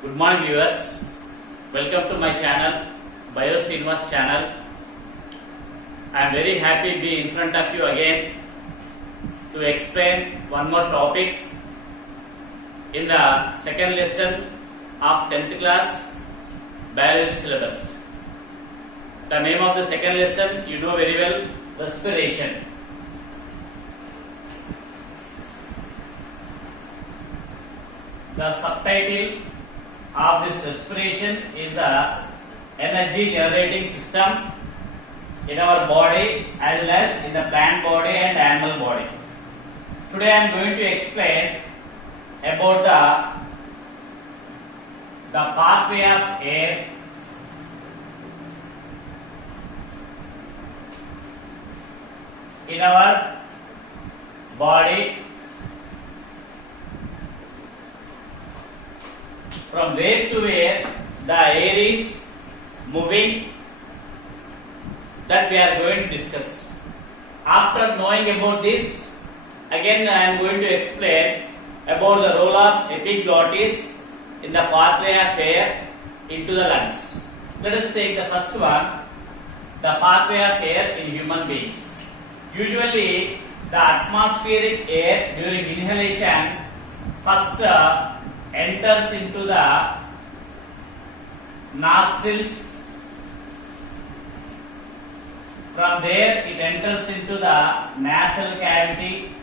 Good morning viewers, welcome to my channel, BioSrinivas channel. I am very happy to be in front of you again to explain one more topic in the second lesson of 10th class biology syllabus. The name of the second lesson you know very well, respiration. The subtitle of this respiration is the energy generating system in our body as well as in the plant body and animal body. Today I am going to explain about the pathway of air in our body, from where to where the air is moving, that we are going to discuss. After knowing about this, again I am going to explain about the role of epiglottis in the pathway of air into the lungs. Let us take the first one, the pathway of air in human beings. Usually the atmospheric air during inhalation first enters into the nostrils. From there it enters into the nasal cavity,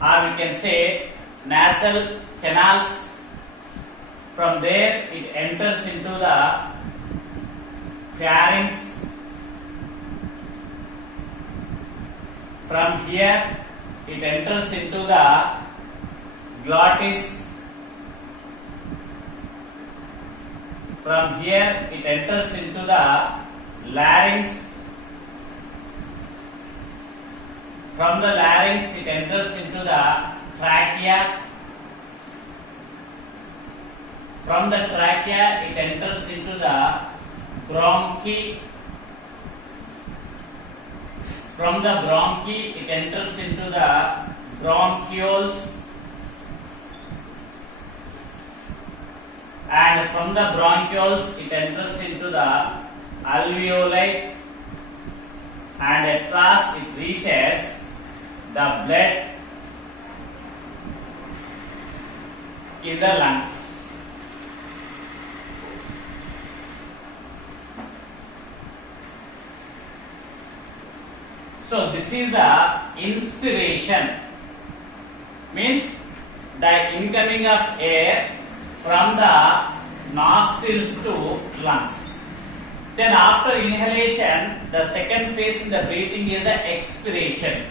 or we can say nasal canals. From there it enters into the pharynx. From here it enters into the glottis. From here it enters into the larynx. From the larynx it enters into the trachea. From the trachea it enters into the bronchi. From the bronchi it enters into the bronchioles, and from the bronchioles it enters into the alveoli, and at last it reaches the blood in the lungs. So this is the inspiration, means the incoming of air from the nostrils to lungs. Then after inhalation, the second phase in the breathing is the expiration.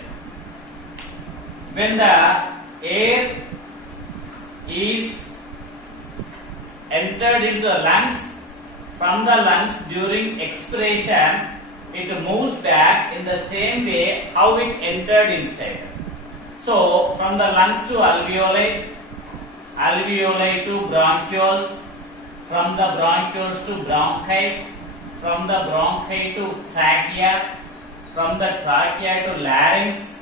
When the air is entered into the lungs, from the lungs during expiration, it moves back in the same way how it entered inside. So from the lungs to alveoli, alveoli to bronchioles, from the bronchioles to bronchi, from the bronchi to trachea, from the trachea to larynx,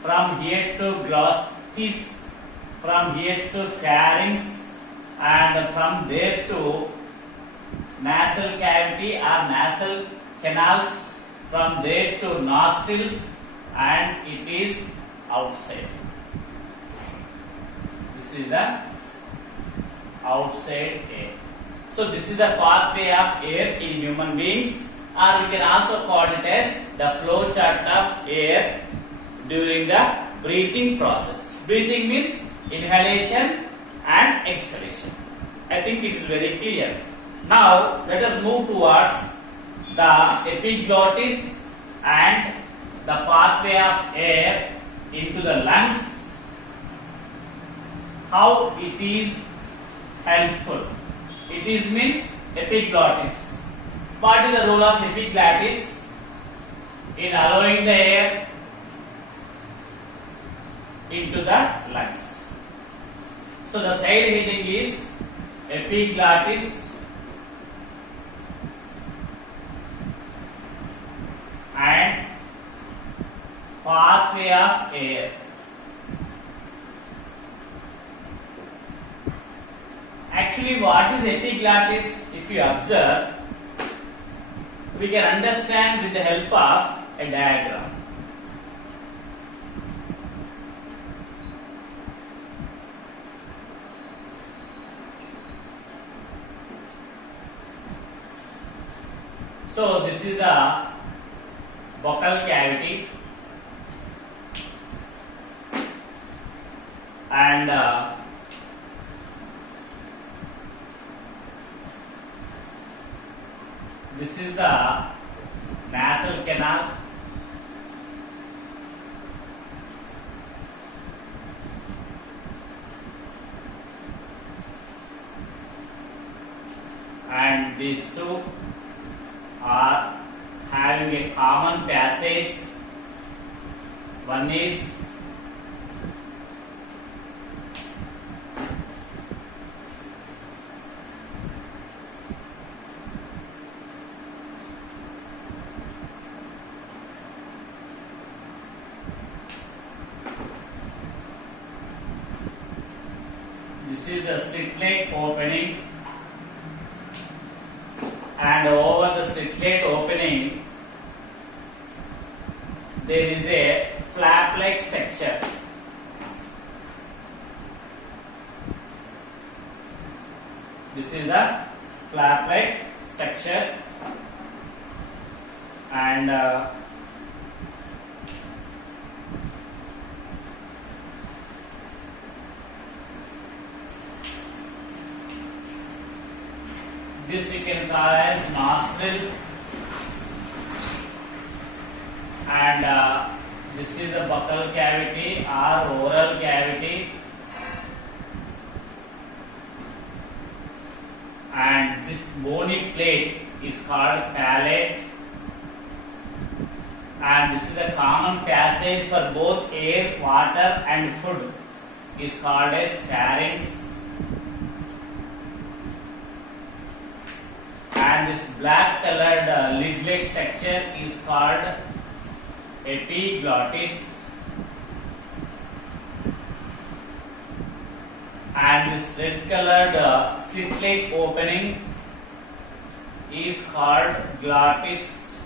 from here to glottis, from here to pharynx, and from there to nasal cavity or nasal canals, from there to nostrils, and it is outside. This is the outside air. So this is the pathway of air in human beings, or we can also call it as the flow chart of air during the breathing process. Breathing means inhalation and exhalation. I think it is very clear. Now let us move towards the epiglottis and the pathway of air into the lungs, how it is helpful. It is means epiglottis. What is the role of epiglottis in allowing the air into the lungs? So the side heading is epiglottis and pathway of air. Actually, what is epiglottis? If you observe, we can understand with the help of a diagram. So this is the buccal cavity, and this is the nasal canal, and these two are having a common passage. One is this is the slit opening, and over the slit opening there is a flap-like structure. This is the flap-like structure, and this you can call as nostril, and this is the buccal cavity or oral cavity, and this bony plate is called palate, and this is the common passage for both air, water and food is called as pharynx. And this black colored lid-like structure is called epiglottis, and this red colored slit-like opening is called glottis,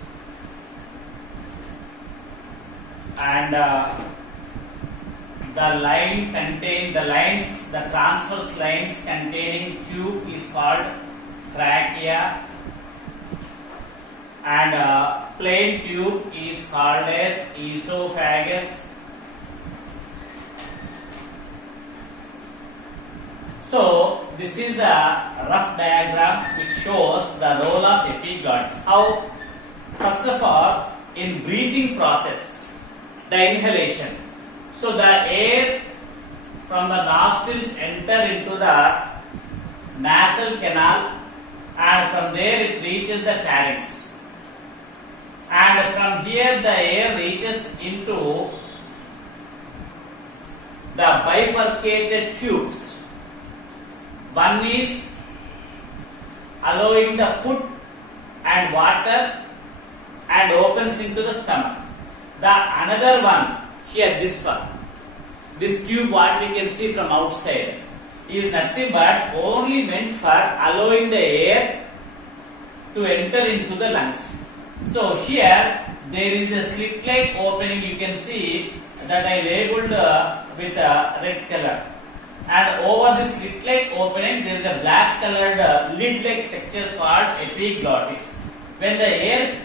and the transverse lines containing tube is called trachea, and plain tube is called as esophagus. So this is the rough diagram which shows the role of epiglottis. How? First of all, in breathing process, the inhalation. So the air from the nostrils enter into the nasal canal, and from there it reaches the pharynx, and from here the air reaches into the bifurcated tubes. One is allowing the food and water and opens into the stomach. The another one here, this one, this tube what we can see from outside is nothing but only meant for allowing the air to enter into the lungs. So here there is a slit-like opening, you can see that I labeled with red color, and over this slit-like opening there is a black colored lid-like structure called epiglottis. When the air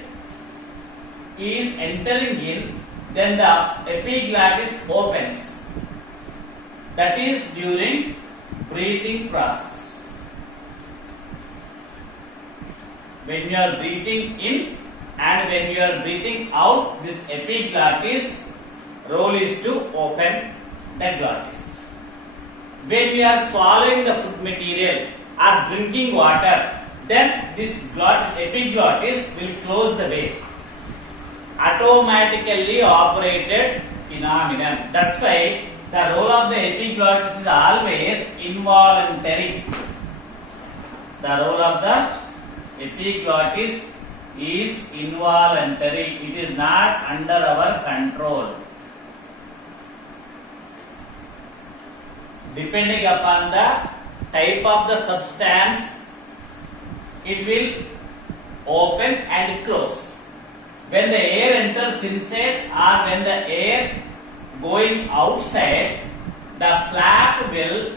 is entering in, then the epiglottis opens. That is during breathing process. When you are breathing in and when you are breathing out, this epiglottis role is to open the glottis. When we are swallowing the food material or drinking water, then this epiglottis will close the way. Automatically operated phenomenon. That's why the role of the epiglottis is always involuntary. The role of the epiglottis is involuntary. It is not under our control. Depending upon the type of the substance, it will open and close. When the air enters inside or when the air going outside, the flap will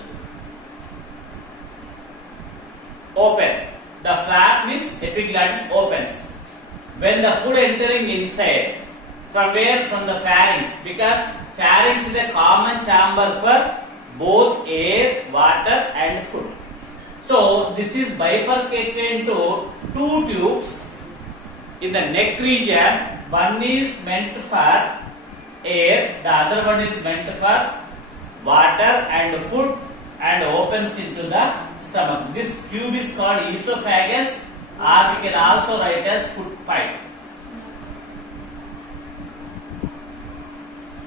open. The flap means epiglottis opens. When the food entering inside, from where? From the pharynx, because pharynx is a common chamber for both air, water and food. So this is bifurcated into two tubes in the neck region. One is meant for air, the other one is meant for water and food, and opens into the stomach. This tube is called esophagus, or we can also write as food pipe.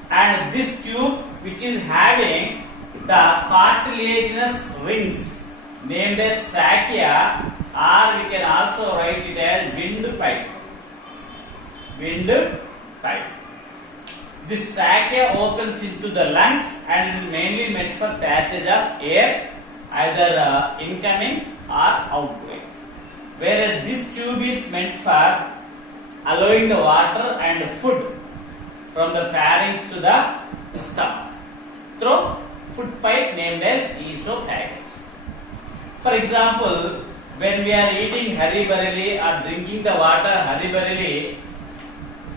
And this tube, which is having the cartilaginous rings named as trachea, or we can also write it as windpipe. Windpipe. This trachea opens into the lungs and it is mainly meant for passage of air, either incoming or outgoing. Whereas this tube is meant for allowing the water and food from the pharynx to the stomach through food pipe named as esophagus. For example, when we are eating hurry-burriedly or drinking the water hurry-burriedly,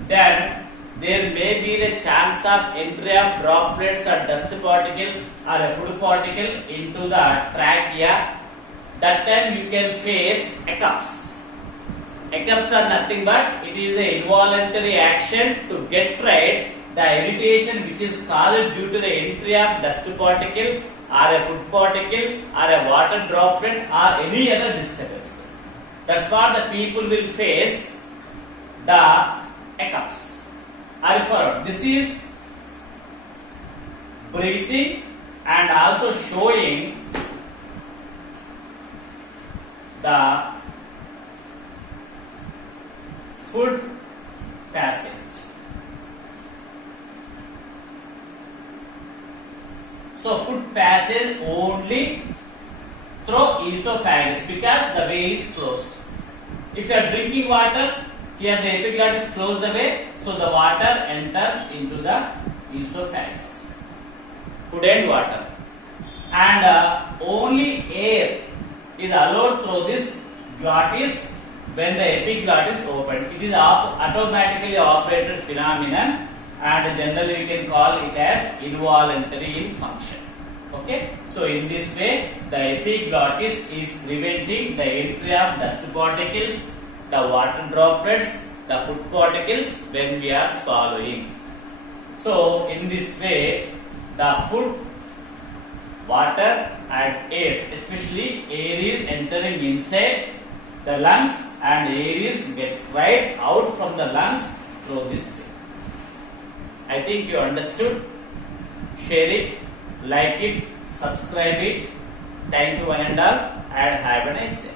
then there may be the chance of entry of droplets or dust particle or a food particle into the trachea. That time you can face hiccups. Hiccups are nothing but it is an involuntary action to get rid the irritation which is caused due to the entry of dust particle or a food particle or a water droplet or any other disturbance. That's what the people will face the hiccups. This is breathing and also showing the food passage. So food passage only through esophagus because the way is closed. If you are drinking water, here the epiglottis closed the way, so the water enters into the esophagus. Food and water. And only air is allowed through this glottis when the epiglottis opened. It is automatically operated phenomenon and generally we can call it as involuntary in function. Okay, so in this way the epiglottis is preventing the entry of dust particles, the water droplets, the food particles when we are swallowing. So in this way the food, water and air, especially air is entering inside the lungs and air is get right out from the lungs through this way. I think you understood. Share it, like it, subscribe it. Thank you one and all and have a nice day.